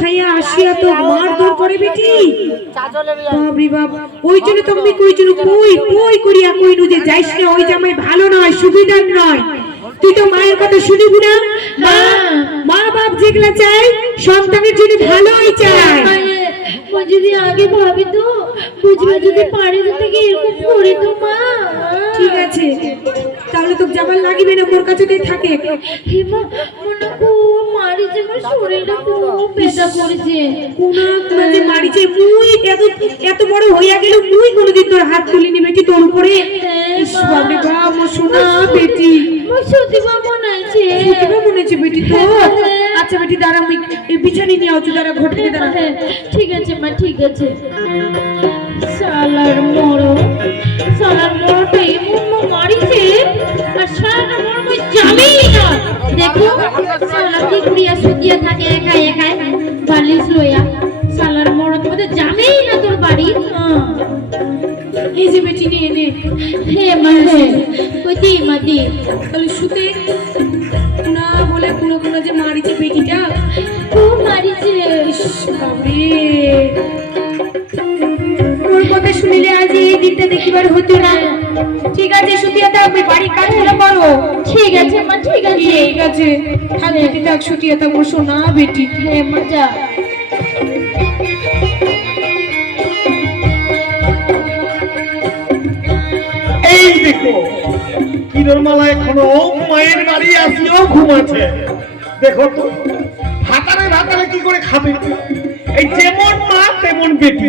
খাইয়া আসিয়া তো মারধর করে বেটি। বাপরে বাপ, ওই জন্য তো আমি কইছিল কই কই করিয়া কইনু যে যাইস না, ওই জামাই ভালো নয়, সুবিধার নয়। তুই তো মায়ের কথা শুনিবি না? মা মা বাপ যেগুলা চায় সন্তানের জন্য ভালোই চায়। মা যদি আগে ভাবি তো বুঝবে, যদি পারে তো থেকে এরকম করে তো মা। ঠিক আছে, তাহলে তো যাবার লাগিবে না, মোর কাছেই থাকে। হে মা, মনে খুব মারিছে, আমার শরীরটা খুব ব্যথা করেছে। কোনা কোনা যে মারিছে, মুই এত বড় হইয়া গেল, মুই কোনদিন তোর হাত তুলিনি বেটি তোর উপরে। ইস বাপরে বাপ, মোর সোনা বেটি। মোর সত্যিবা মনে আছে, সত্যিবা মনে আছে বেটি তো? আচ্ছা বেটি দাঁড়া, আমি এই বিছানি নিয়ে আছো, দাঁড়া ঘর থেকে দাঁড়া। ঠিক আছে মা, ঠিক আছে। শালার মরো, শালার মরোটা এমন মারিছে, আর শালার মরো মই যাবেই না। দেখো শালা কি করিয়া সুতিয়া থাকে একাই একাই বালিশ লইয়া। শালার মরো তো যাবেই না তোর বাড়ি। এই যে বেটি নিয়ে নে। হে মা, কইতি মাদি তাহলে শুতে না বলে কোনো কোনো যে মারিছে বেটিটা, খুব মারিছে। ইস বাপরে, ওর কথা শুনিলে আজ এই দিনটা দেখিবার হতো না। ঠিক আছে সুতিয়া দাও, আমি বাড়ির কাজগুলো করো। ঠিক আছে মা, ঠিক আছে। ঠিক আছে, থাক বেটি থাক, সুতিয়া দাও মোর সোনা বেটি। হে মা যা। এই দেখো কিরণমালা এখনো মায়ের বাড়ি আসিও ঘুমাচ্ছে। দেখো তো ভাতারে ভাতারে কি করে খাবে? এই যেমন মা তেমন বেটি।